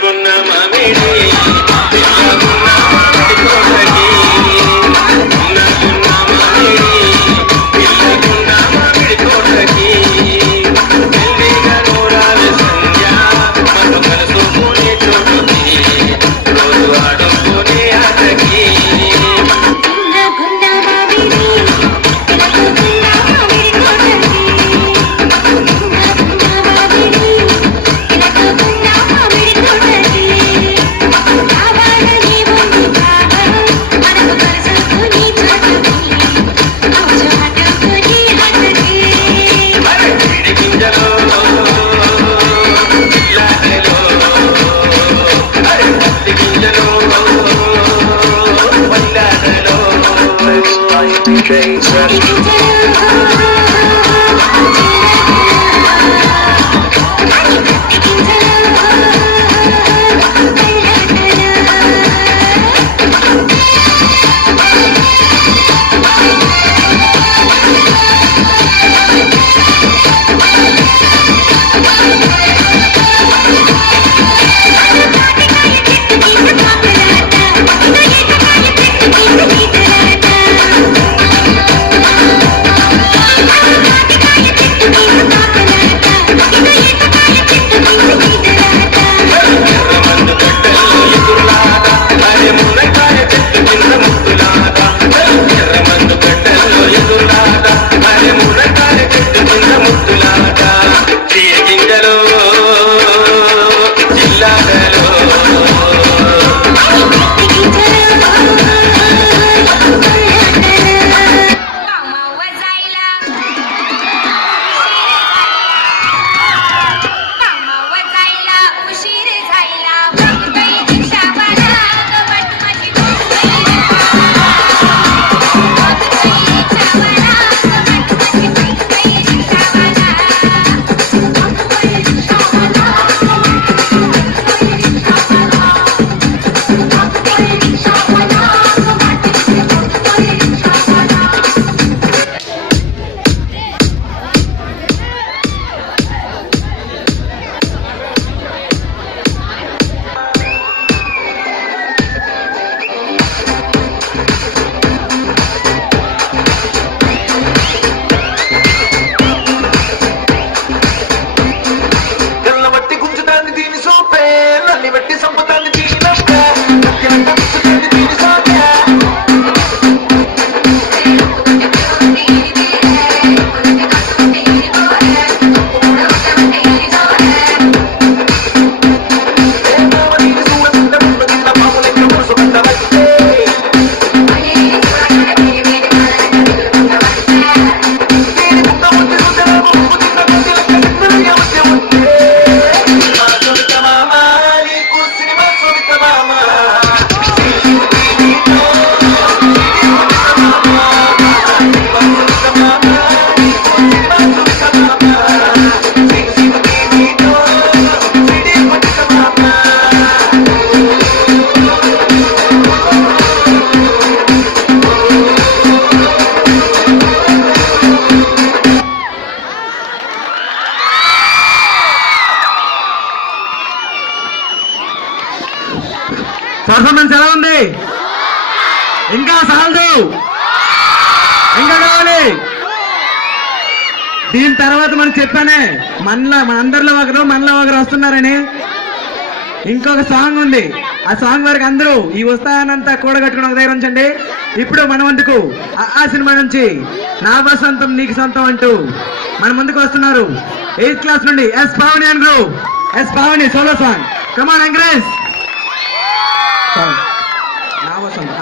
గున్న మామిడి గున్న మామిడి తోటకి గున్న మామిడి గున్న మామిడి తోటకి మెల్లిగా నూరాలు సంధ్య మనం కలుసుకునే చోటుకి రోజు ఆడుకునే ఆటకి పర్ఫార్మెన్స్ ఎలా ఉంది? ఇంకా సాలదు, ఇంకా కావాలి. దీని తర్వాత మనం చెప్పానే మన అందరిలో ఒకరు వస్తున్నారని. ఇంకొక సాంగ్ ఉంది, ఆ సాంగ్ వరకు అందరూ ఈ ఉత్సాహాన్నంతా కూడగట్టుకుని ఒక దగ్గర ఉంచండి. ఇప్పుడు మన ముందుకు ఆ సినిమా నుంచి నా వసంతం నీకు సొంతం అంటూ మన ముందుకు వస్తున్నారు 8th క్లాస్ నుండి S Pavani and group. S Pavani solo song, come on encourage. నా వసంతం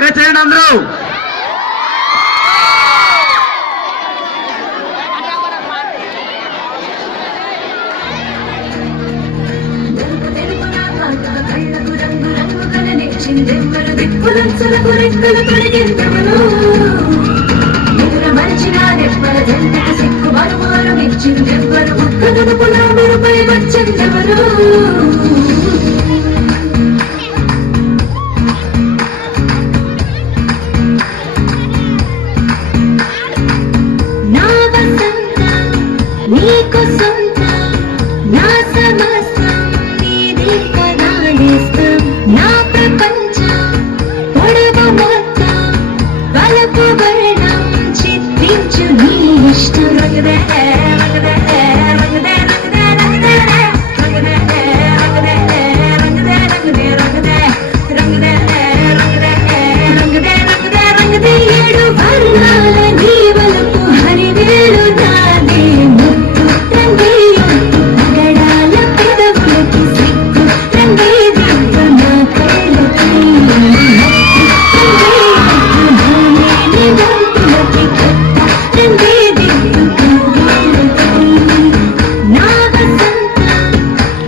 ఎంకరేజ్ చేయండి అందరూ. నీకు సొంత నా సమస్తం నీదే కదా నేస్తం నా ప్రపంచం పొడవు మొత్తం వలపు వర్ణం చిత్రించు నీ ఇష్టం రంగదే రంగదే రంగదే రంగదే రంగదే రంగదే రంగదే రంగదే రంగదే రంగదే రంగదే రంగదే రంగదే రంగదే ఏడు వర్ణాల నీ వలపు హరివేలు నాదే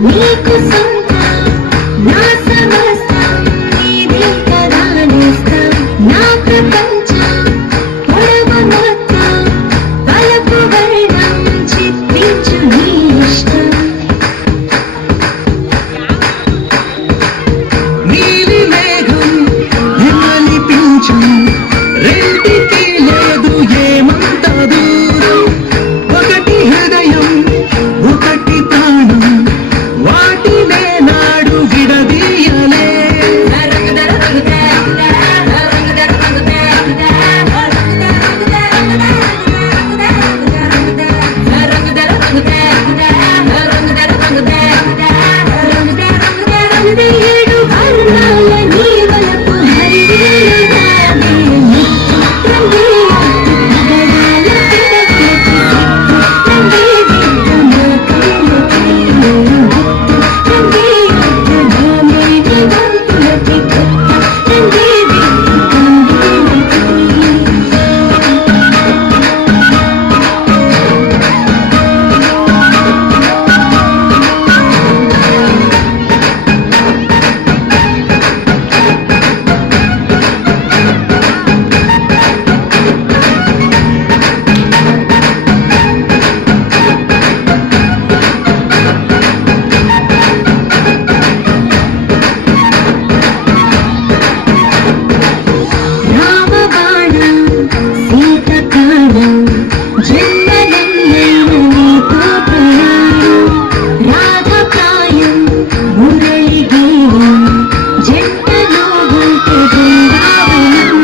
నీకు సొంత నా సమస్తం నీదే కదా నేస్తం నా ప్రపంచం పొడవు మొత్తం వలపు వర్ణం చిత్రించు నీ ఇష్టం నీలి మేఘం నిమలిపించు రెంటికి లేదు ఏమంత దూరం ఒకటి హృదయం ఒకటి ప్రాణం వాటినే నాడు విడదీయలే ఏడు వర్ణాల నీ వలపు హరివేలు నాదే రంగే పగడాల పెదవులకి రంగే నా కళ్ళకి రంగే భామేని వంపులకి రంగే రామబాణం సీతకాలం జన్మలెన్నైన నీతో ప్రయాణం రాధప్రాయం మురళి గీయం జంటలో ఉంటే బృందావనం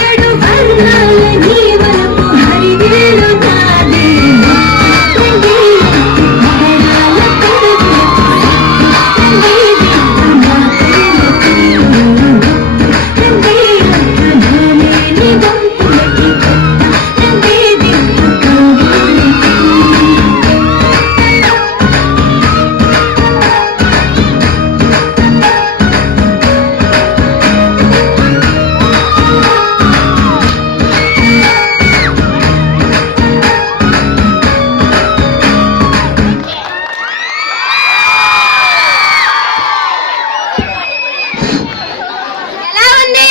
ఏడు వర్ణాల నీ వలపు హరివేలు నాదే రంగే పగడాల పెదవులకి రంగే నా కళ్ళకి రంగే భామేని వంపులకి రంగే కౌగిలికి ఎలా ఉంది?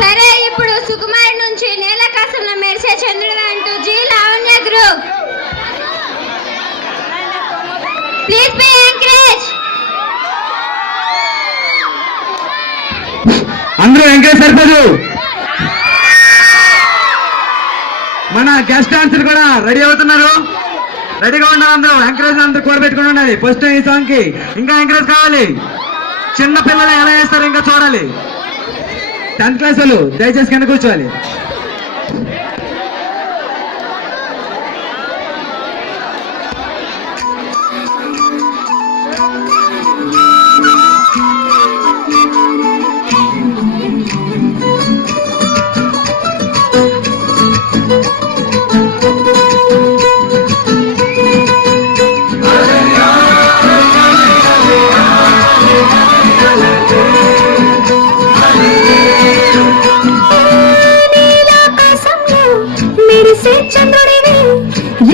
సరే, ఇప్పుడు సుకుమార్ నుంచి నీలకాశంలో మెరిసే చంద్రుడు అంటూ G Lavanya group. Please be encourage. అందరూ ఎంకరేజ్ సరిపోదు. మన గెస్ట్ డాన్సర్ కూడా రెడీ అవుతున్నారు. రెడీగా ఉన్నారు అందరూ. ఎంకరేజ్ అందరూ కూడబెట్టుకుని ఉండాలి. ఫస్ట్ ఈ సాంగ్ కి ఇంకా ఎంకరేజ్ కావాలి. చిన్న పిల్లలు ఎలా చేస్తారో ఇంకా చూడాలి. 10th క్లాస్ వాళ్ళు దయచేసి కింద కూర్చోవాలి. మెరిసే చంద్రుడివి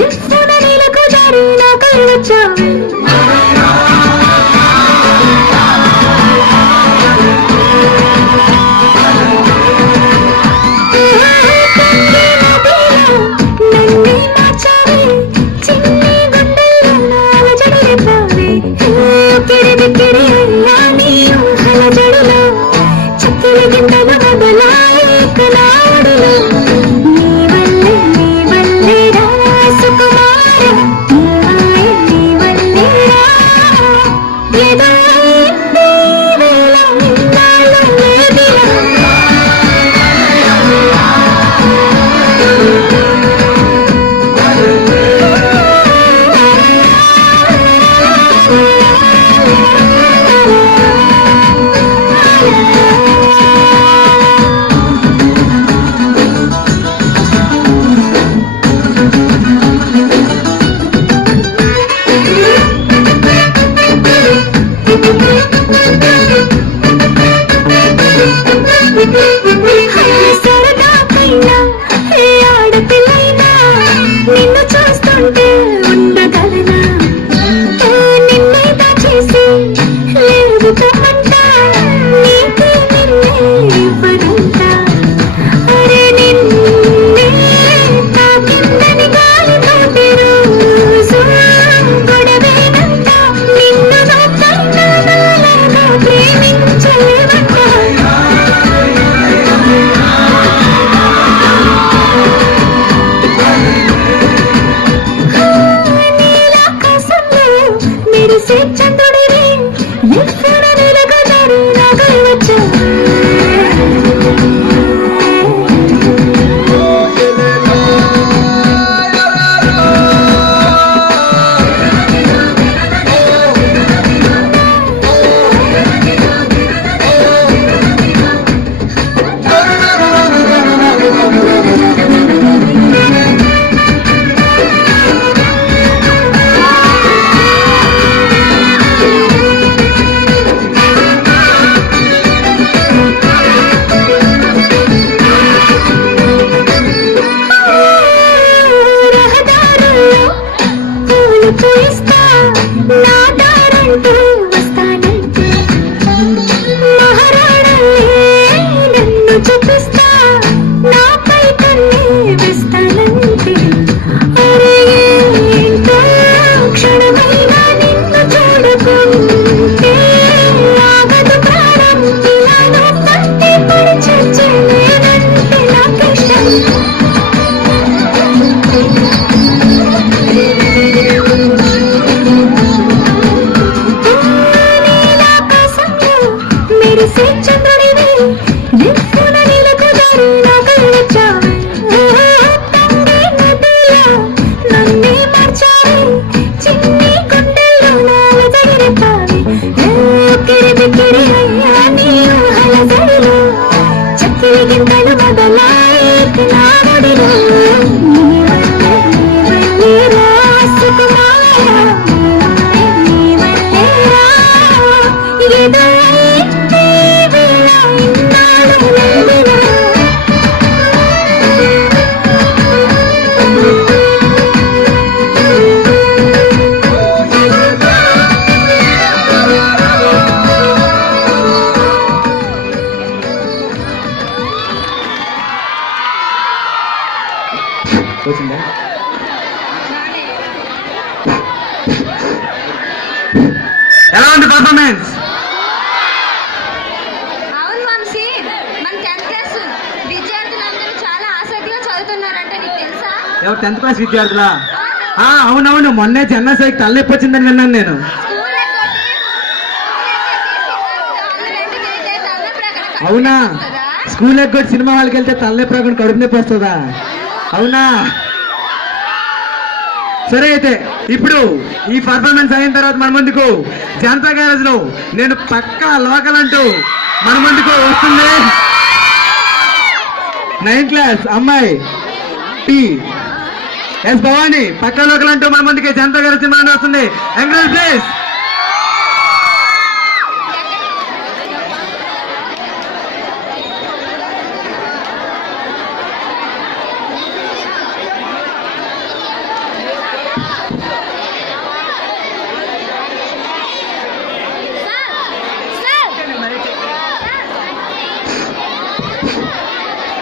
ఎప్పుడ నీలకు జారి నాకై వచ్చావే నన్నే మార్చావే చిన్ని గుండెల్లో నాల జడిపావే కిరిబిక్కిరి అయ్యా నీ ఊహల జడిలో చక్కెర గిండెలు మొదలాయి కలాడులో నీ వల్లే రా సుకుమార నీ వల్లే రా ఏదో అయింది వేళ ఇన్నాళ్ళు లేదిలా సరదా పైన ఏ ఆడపిల్లైనా నిన్ను చూస్తుంటే ఉండగలనా నిన్నే దాచేసి లేదు కమ్మంటా నీకే నిన్నే ఇవ్వనంటా అరే నిన్నే తాకిందని గాలితోటి రోజు గొడవేనంట నిన్ను నవ్వైనా నాలాగా ప్రేమించలేవంట నీలాకాశంలో మెరిసే చంద్రుడివి ఎక్కడ నీలకు జారి నాకై వచ్చావే రహదారుల్లో పూలు పూయిస్తా నా దారంటూ వస్తానంటే మహారాణల్లే నన్ను చూపిస్తా నాపై కన్నే వేస్తానంటే అరే ఏంటో క్షణమైనా నిన్ను చూడకుంటే ఆగదు ప్రాణం ఇలా నవ్వంటే పడి చచ్చేనేనంటే నాకిష్టం నీలాకాశంలో మెరిసే చంద్రుడివి ఎప్పుడ నీలకు జారి నాకై వచ్చావే తండ్రి నదిలో నన్నే మార్చావే చిన్ని గుండెల్లో నాల జడిపావే కిరిబిక్కిరి అయ్యా నీ ఊహల జడిలో చక్కెర గిండెలు మొదలాయి నాడులో నీ వల్లే రా సుకుమార నీ వల్లే రా ఏదో అయింది వేళ ఇన్నాళ్ళు లేదిలా వచ్చిందా ఎలా ఉంది పర్ఫార్మెన్స్ అవును వంశీ మన 10th క్లాస్ విద్యార్థులందరూ చాలా ఆసక్తిగా చదువుతున్నారంట నీకు తెలుసా ఎవరు 10th క్లాస్ విద్యార్థులా అవునవును మొన్నే చెన్నైకి తలనొప్పి వచ్చిందని విన్నాను నేను స్కూల్ ఎగ్గొట్టి తల ప్రకటన అవునా స్కూల్ ఎగ్గొట్టి సినిమా వాళ్ళకి వెళ్తే తలనొప్పి రాకుండా కడుపు నొప్పి వస్తుందా అవునా సరే అయితే ఇప్పుడు ఈ పర్ఫార్మెన్స్ అయిన తర్వాత మన ముందుకు జనతా గ్యారేజ్ లో నేను పక్కా లోకల్ అంటూ మన ముందుకు వస్తుంది 9th క్లాస్ అమ్మాయి టీ ఎస్ భవాని పక్కా లోకల్ అంటూ మన ముందుకి జనతా గ్యారేజ్ సినిమా వస్తుంది ఎంకరేజ్ ప్లీజ్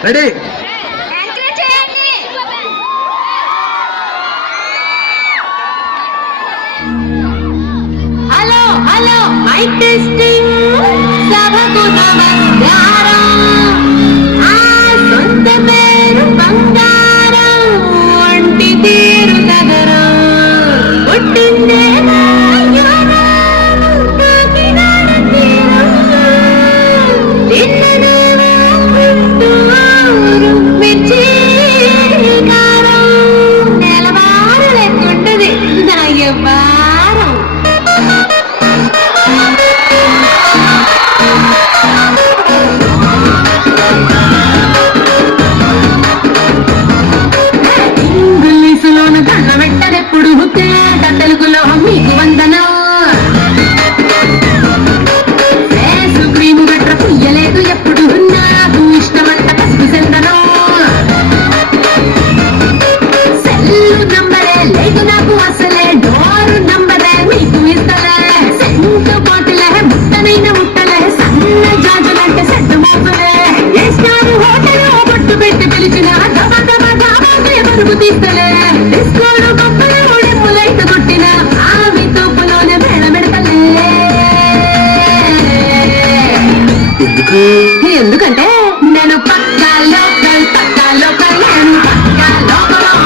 రెడీ? ఎంకరేజ్ చేయండి. హలో హలో మైక్ టెస్టింగ్ సభకు నమస్కారం ఆ సొంత పేరు బంగారం ఒంటి తీరు నగరం పుట్టిందే కాకినాడ తీరం తిన్నదేమో గుంటూరు మిర్చి కారం నెలవారు లెక్కుంటది నయ్యవారం ఇంగ్లీషులోన దండ పెట్టనెప్పుడు తేట తెలుగులో మీకు వందనం ఫేసు క్రీము గట్ర పుయ్యలేదు ఎప్పుడు నాకు ఇష్టమంట పసుపు సెందనం సెల్లు నంబరే లేదు నాకు అసలే డోరు నంబరే మీకు ఇస్తలే సెంటు బాటిలే ముట్టనైన ముట్టలే సన్న జాజులంటే సెట్టు మోసలే ఏ స్టార్ హోటల్ బొట్టు పెట్టి పిలిచిన గబ గబ గబాకే బరువు తీస్తలే డిస్కోలు గొప్పలు ఉడెమ్ము లైట్ కొట్టిన ఆవి తోపులోనే మేళ మెడతలే ఎందుకంటే నేను పక్కా లోకల్ నేను పక్కా లోకల్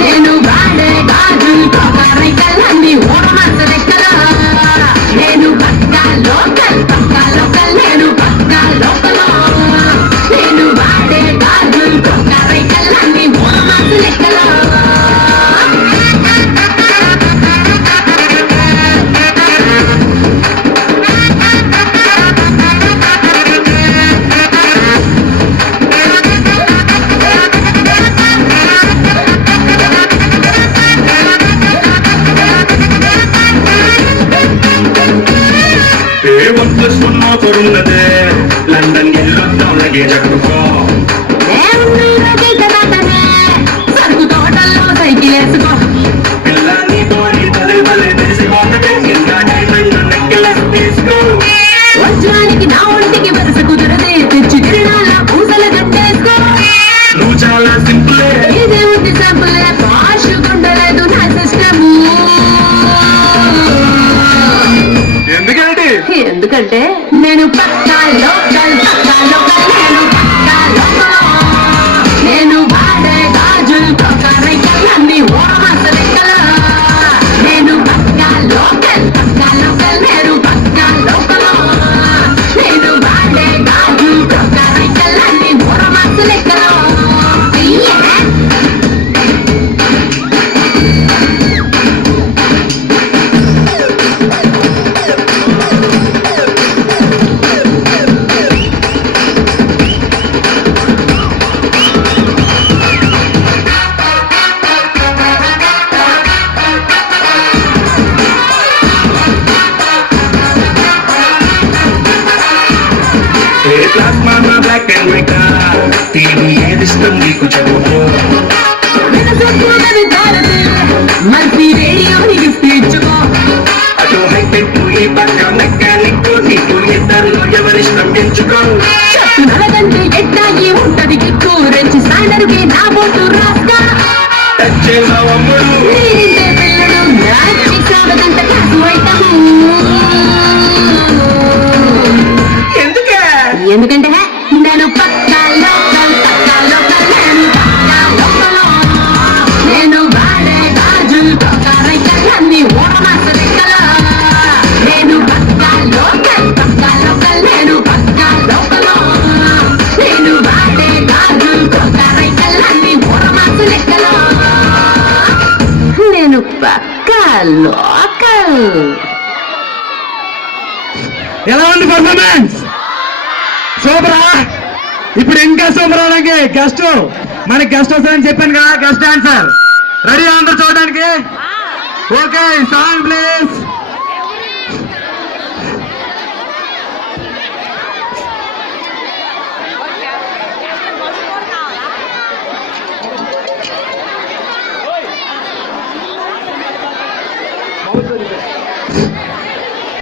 నేను వాడే గాజులు కొకరైకల్ అన్ని ఓడమాస లెక్కల నేను పక్కా లోకల్ నేను పక్కా లోకల్ నేను వాడే గాజులు కొకరైకల్ అన్ని ఓడమాస లెక్కల సున్నా కొరున్నదే లండన్ గిల్లొద్దాం లగే జట్టుకో సరుకు తోటల్లో సైకిల్ వేసుకో పిల్లాన్ని తోడి తల్లి తెలిసి పోతే ఇంకా నెక్కెళ్ళ తీసుకో వజ్రానికి నా ఒంటికి వరుస కుదరదే తెచ్చి తిరణాల పూసల కట్టేసుకో నువ్వు చాలా సింపులే ఇదే ఉంది సంపులే పాషు గుండలేదు నా సిస్టము ఎందుకంటే నేను పక్కా లోకల్ నేను పక్కా లోకల్ నేను వాడే గాజులు కొకరైకల్ అన్ని ఓడమాస లెక్కల నేను పక్కా లోకల్ నేను పక్కా లోకల్ నేను వాడే గాజులు కొకరైకల్ అన్ని ఓడమాస లెక్కల plasma black and white TV ఏది ఇష్టం నీకు చదువుకో మంచి రేడియోని గిఫ్ట్ ఇచ్చుకో అటు హైటెక్ ఈ పక్క మెకానిక్ నీకు ఇద్దరు ఎవరిష్టం ఎంచుకో షర్టు నలగంటే ఎట్టాగి ఉంటది కిక్కు రెచ్చి సాండర్కి నా బొట్టు రాస్తా టచ్ చేసావు అమ్ముడు నీరింటే పిల్లడు నాచి సావదంత కాసు అయితాము ఎందుకంటే నేను పక్కా లోకల్ నేను పక్కా లోకల్ నేను వాడే గాజులు కొకరైకల్ అన్ని ఓడమాస లెక్కల నేను పక్కా లోకల్ నేను పక్కా లోకల్ నేను వాడే గాజులు కొకరైకల్ అన్ని ఓడమాస లెక్కల నేను పక్కా లోకల్. ఎలా ఉంది పర్ఫార్మెన్స్? సూపరా? ఇప్పుడు ఇంకా సూపర్ అవడానికి గెస్ట్ మనకి గెస్ట్ వస్తారని చెప్పాను కదా, గెస్ట్ డాన్సర్ రెడీ అందరూ చూడడానికి? Okay, song please.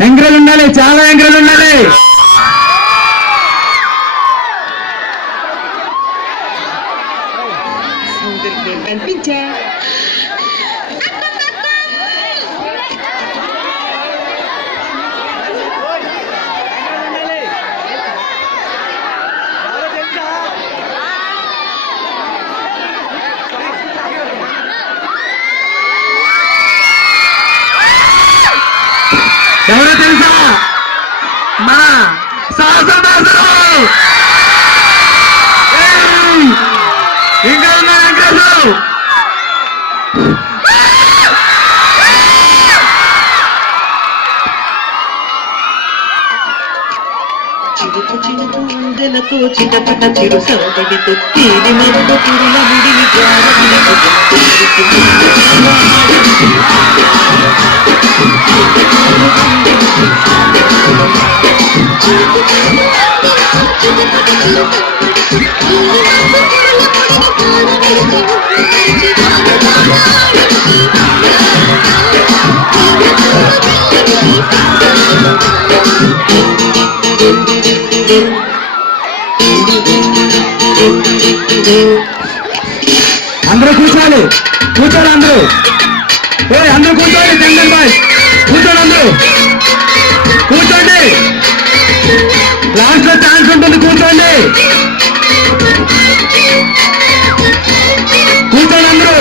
ఎంకరేజ్ ఉండాలి, చాలా ఎంకరేజ్ ఉండాలి. కనిపించా ఎవరో తెలుసా? మన సాహసదాసులు. ఇంకా ఉన్నారు వెంకటేశ్వరు. చిరుకు చిరుకు అందెలతో చిటపట చిరు సరబడితో తీరి మరుగు తిరుల ముడిని అందరూ కూర్చోాలి, కూర్చోాలి అందరూ. అందరూ కూర్చోండి. చందన్ బాయ్ కూర్చోండి, అందరూ కూర్చోండి. లాస్ట్ లో ఛాన్స్ ఉంటుంది, కూర్చోండి. కూర్చోండి అందరూ.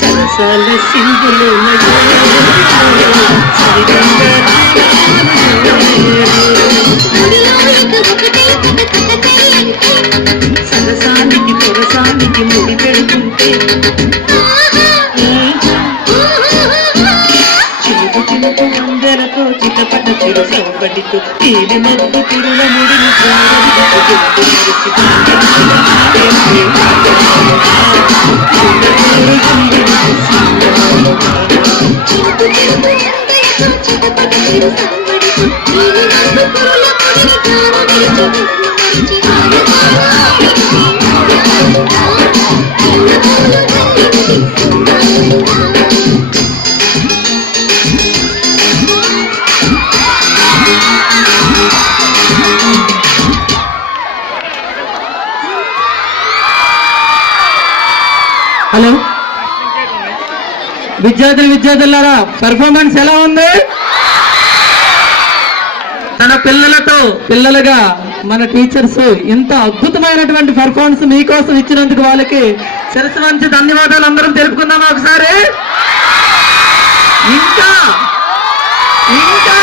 సరసాల సింగులు సరసానికి పొరసానికి ముడి పెడుతుంటే చిలుకు చిలుకు అందరతో చిటపట చిరు సవపడితో తీరి మరుగు తిరుల ముడిని హలో విద్యార్థులారా, పెర్ఫార్మెన్స్ ఎలా ఉంది? తన పిల్లలుగా మన టీచర్స్ ఇంత అద్భుతమైనటువంటి పెర్ఫార్మెన్స్ మీకోసం ఇచ్చినందుకు వాళ్ళకి శిరస్సు వంచి ధన్యవాదాలు అందరం తెలుపుకుందామా ఒకసారి? ఇంకా ఇంకా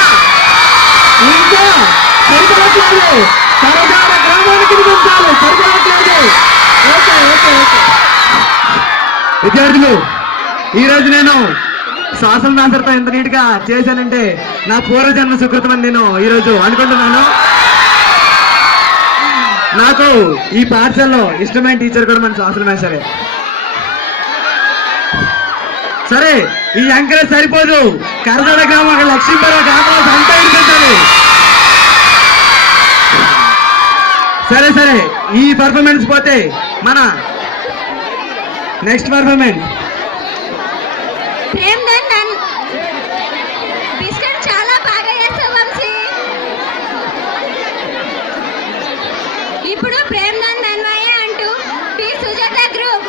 ఇంకా సరిపడట్లేదు, సరదాల గ్రామానికి పంపాలి, సరిపడట్లేదు. ఓకే ఓకే ఓకే విద్యార్థులు ఈ రోజు నేను శ్వాసల మాస్టర్తో ఎంత నీట్ గా చేశానంటే నా పూర్వజన్మ సుకృతం అని నేను ఈ రోజు అనుకుంటున్నాను. నాకు ఈ పాఠశాలలో ఇష్టమైన టీచర్ కూడా మన శ్వాసల మాస్టరే. సరే, ఈ ఎంకరేజ్ సరిపోదు. కర్ణాటక గ్రామం లక్ష్మీపురం గ్రామం అంతా ఇచ్చేసారు. సరే ఈ పర్ఫార్మెన్స్ పోతే మన next performance Prem Nandan biscuit చాలా బాగా చేస్తావు వంశీ. ఇప్పుడు ప్రేమ్ నందన్ అన్వయ అంటూ పి సుజాత గ్రూప్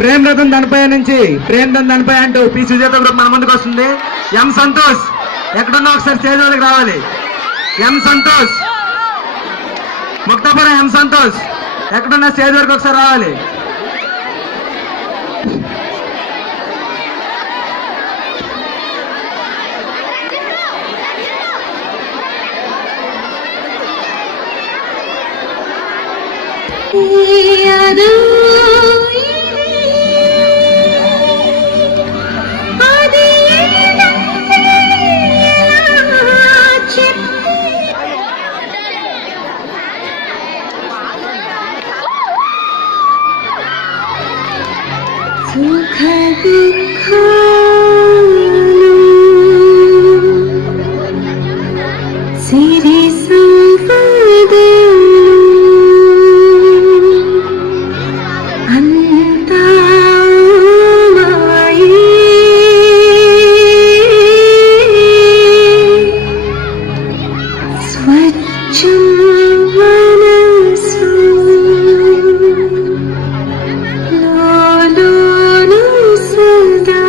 ప్రేమ్ రతన్ దనపయ్య నుంచి ప్రేమ్ రతన్ దనపయ్య అంటూ పి సుజాత గ్రూప్ మన ముందుకు వస్తుంది. ఎం సంతోష్ ఎక్కడున్నా ఒకసారి స్టేజ్ వాళ్ళకి రావాలి. ఎం సంతోష్, ముక్తాపురం ఎం సంతోష్ ఎక్కడున్నా స్టేజ్ వరకు ఒకసారి రావాలి. సిరి సంపదే అంతా మాయే స్వచ్ఛం మనసు లోలోను సదా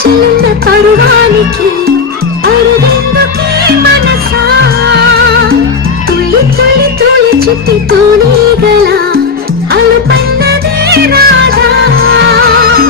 ఆశలున్న పరువానికి అరుగెందుకే మనసా తుళ్ళి తుళ్ళి తుళ్ళి చిట్టి తూనీగలా